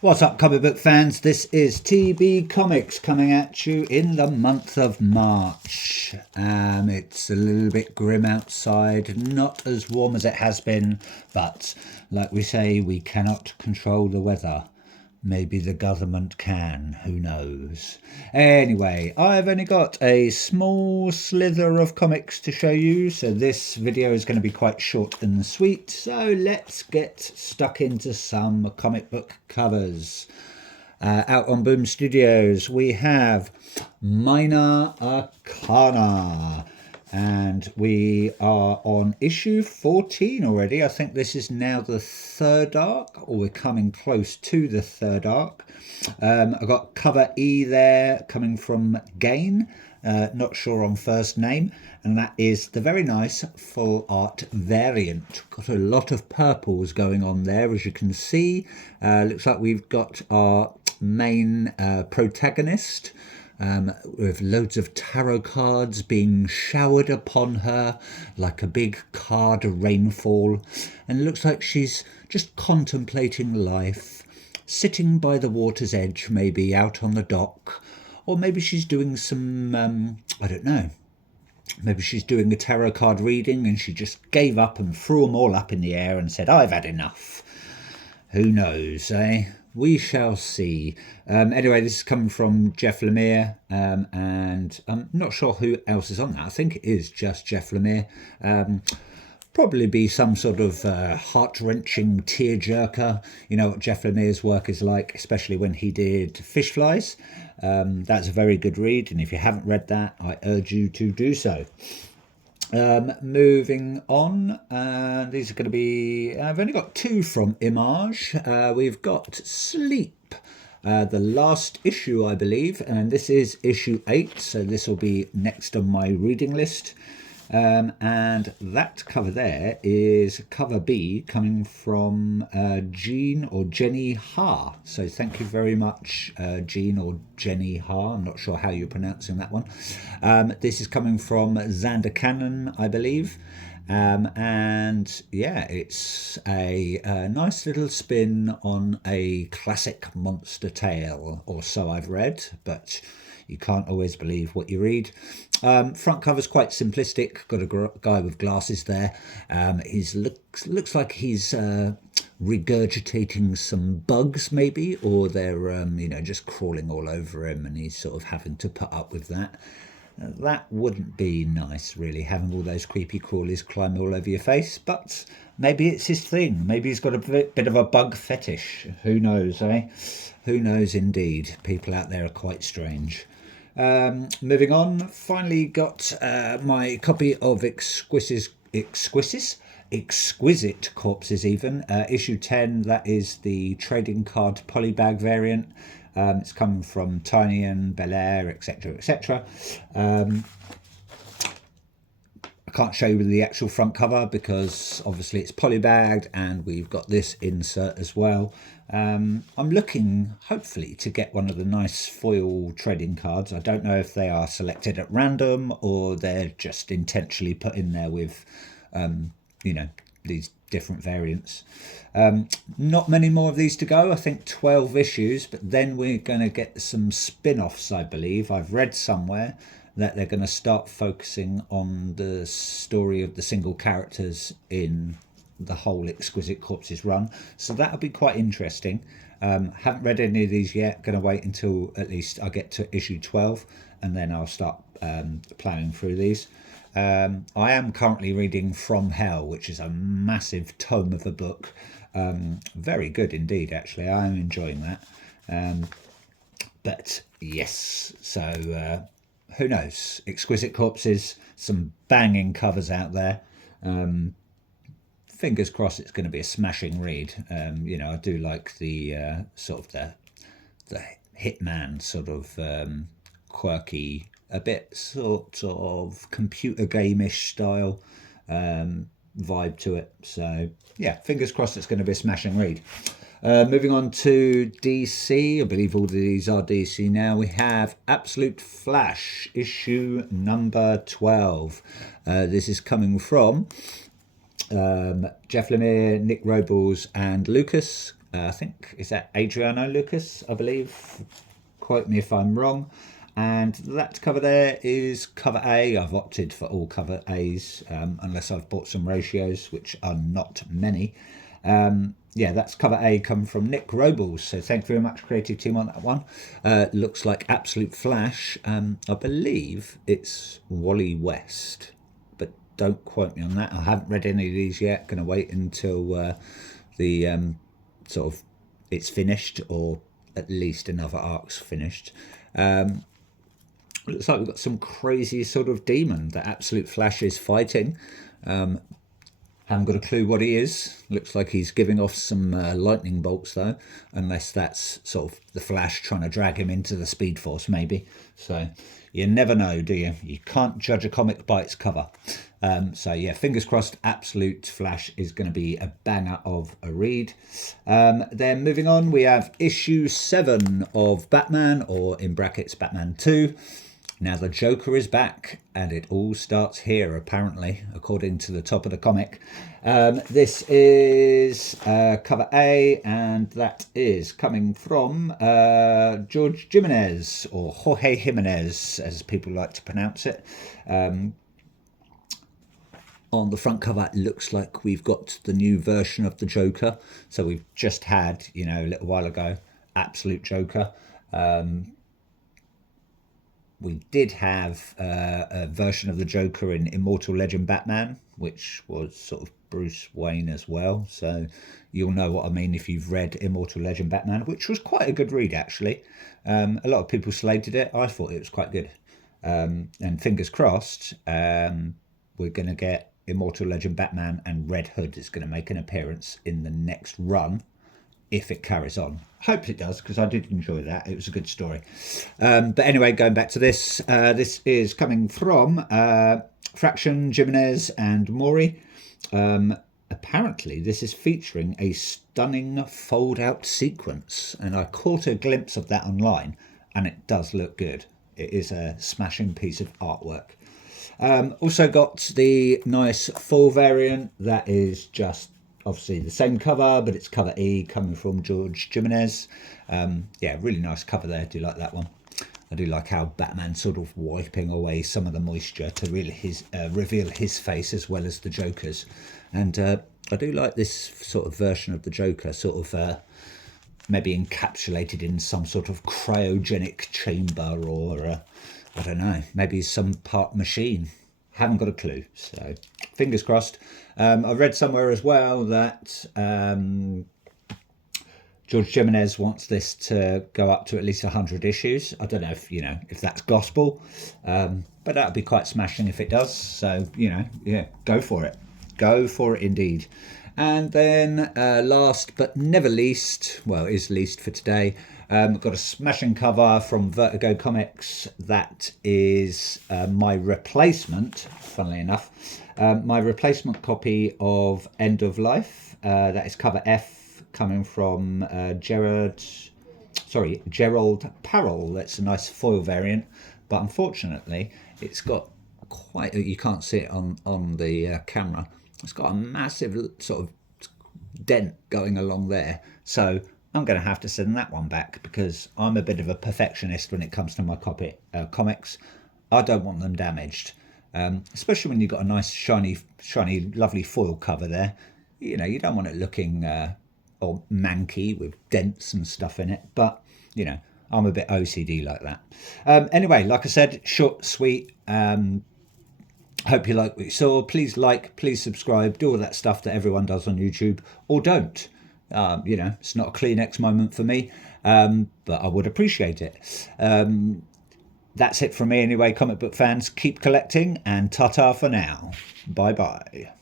What's up, comic book fans? This is TB Comics coming at you in the month of March. It's a little bit grim outside, not as warm as it has been, but like we say, we cannot control the weather. Maybe the government can, who knows. Anyway, I've only got a small slither of comics to show you, so this video is going to be quite short and sweet. So let's get stuck into some comic book covers. Out on Boom Studios, we have Minor Arcana. And we are on issue 14 already. I think this is now the third arc, or we're coming close to the third arc. I've got cover E there coming from Gain, not sure on first name, and that is the very nice full art variant. Got a lot of purples going on there, as you can see. Looks like we've got our main protagonist, with loads of tarot cards being showered upon her like a big card rainfall, and it looks like she's just contemplating life, sitting by the water's edge, maybe out on the dock, or maybe she's doing some I don't know, maybe she's doing a tarot card reading and she just gave up and threw them all up in the air and said, I've had enough. Who knows, eh? We shall see. Anyway, this is coming from Jeff Lemire, and I'm not sure who else is on that. I think it is just Jeff Lemire. Probably be some sort of heart-wrenching tearjerker. You know what Jeff Lemire's work is like, especially when he did Fish Flies. That's a very good read, and if you haven't read that, I urge you to do so. Moving on, these are going to be, I've only got two from Image. We've got Sleep, the last issue, I believe, and this is issue 8, so this will be next on my reading list. And that cover there is cover B, coming from Jean or Jenny Ha. So thank you very much, Jean or Jenny Ha. I'm not sure how you're pronouncing that one. This is coming from Xander Cannon, I believe. And yeah, it's a nice little spin on a classic monster tale, or so I've read, but you can't always believe what you read. Front cover's quite simplistic. Got a guy with glasses there. He looks like he's regurgitating some bugs, maybe, or they're just crawling all over him, and he's sort of having to put up with that. That wouldn't be nice, really, having all those creepy crawlies climb all over your face, but maybe it's his thing. Maybe he's got a bit of a bug fetish. Who knows, eh? Who knows indeed. People out there are quite strange. Moving on, finally got my copy of Exquisite Corpses even, issue 10. That is the trading card polybag variant. It's coming from Tiny and Bel Air, etc., etc. I can't show you the actual front cover because obviously it's polybagged, and we've got this insert as well. I'm looking, hopefully, to get one of the nice foil trading cards. I don't know if they are selected at random or they're just intentionally put in there with, these different variants. Not many more of these to go. I think 12 issues, but then we're going to get some spin-offs, I believe. I've read somewhere that they're going to start focusing on the story of the single characters in the whole Exquisite Corpses run, so that'll be quite interesting. Haven't read any of these yet. Going to wait until at least I get to issue 12, and then I'll start plowing through these. I am currently reading From Hell, which is a massive tome of a book. Very good indeed, actually. I am enjoying that. But yes, so who knows? Exquisite Corpses, some banging covers out there. Fingers crossed it's going to be a smashing read. I do like the sort of the Hitman sort of quirky, a bit sort of computer game-ish style vibe to it. So yeah, fingers crossed it's going to be a smashing read. Moving on to DC, I believe all of these are DC now. We have Absolute Flash, issue number 12. This is coming from Jeff Lemire, Nick Robles and Lucas. I think, is that Adriano Lucas, I believe. Quote me if I'm wrong. And that cover there is cover A. I've opted for all cover A's, unless I've bought some ratios, which are not many. Yeah, that's cover A, come from Nick Robles. So thank you very much, creative team, on that one. Looks like absolute flash. I believe it's Wally West, but don't quote me on that. I haven't read any of these yet. Going to wait until the sort of it's finished, or at least another arc's finished. Looks like we've got some crazy sort of demon that Absolute Flash is fighting. Haven't got a clue what he is. Looks like he's giving off some lightning bolts though, unless that's sort of the Flash trying to drag him into the Speed Force maybe. So you never know, do you? You can't judge a comic by its cover. So yeah, fingers crossed, Absolute Flash is going to be a banger of a read. Then moving on, we have issue 7 of Batman, or in brackets Batman 2. Now the Joker is back, and it all starts here, apparently, according to the top of the comic. This is cover A, and that is coming from George Jimenez, or Jorge Jimenez, as people like to pronounce it. On the front cover, it looks like we've got the new version of the Joker. So we've just had, you know, a little while ago, Absolute Joker. We did have a version of the Joker in Immortal Legend Batman, which was sort of Bruce Wayne as well. So you'll know what I mean if you've read Immortal Legend Batman, which was quite a good read, actually. A lot of people slated it. I thought it was quite good. And fingers crossed, we're going to get Immortal Legend Batman, and Red Hood is going to make an appearance in the next run, if it carries on. Hope it does, because I did enjoy that. It was a good story. But anyway, going back to this, this is coming from Fraction, Jimenez, and Mori. Apparently, this is featuring a stunning fold-out sequence, and I caught a glimpse of that online, and it does look good. It is a smashing piece of artwork. Also got the nice full variant that is just obviously the same cover, but it's cover E, coming from George Jimenez. Yeah, really nice cover there. I do like that one. I do like how Batman's sort of wiping away some of the moisture to really reveal his face as well as the Joker's. And I do like this sort of version of the Joker, sort of maybe encapsulated in some sort of cryogenic chamber, or I don't know, maybe some part machine. Haven't got a clue, so fingers crossed. I read somewhere as well that George Jimenez wants this to go up to at least 100 issues. I don't know if, you know, if that's gospel, but that would be quite smashing if it does. So, you know, yeah, go for it. Go for it indeed. And then last but never least, well, it is least for today, got a smashing cover from Vertigo Comics. That is my replacement, funnily enough, my replacement copy of End of Life. That is cover F, coming from Gerald Parrell. That's a nice foil variant, but unfortunately it's got quite you can't see it on the camera. It's got a massive sort of dent going along there, so I'm going to have to send that one back, because I'm a bit of a perfectionist when it comes to my comics. I don't want them damaged, especially when you've got a nice shiny lovely foil cover there. You know, you don't want it looking all manky with dents and stuff in it, but you know, I'm a bit OCD like that. Anyway, like I said, short, sweet. Hope you like what you saw. Please like, please subscribe, do all that stuff that everyone does on YouTube, or don't. You know, it's not a Kleenex moment for me, but I would appreciate it. That's it from me anyway, comic book fans. Keep collecting, and ta-ta for now. Bye-bye.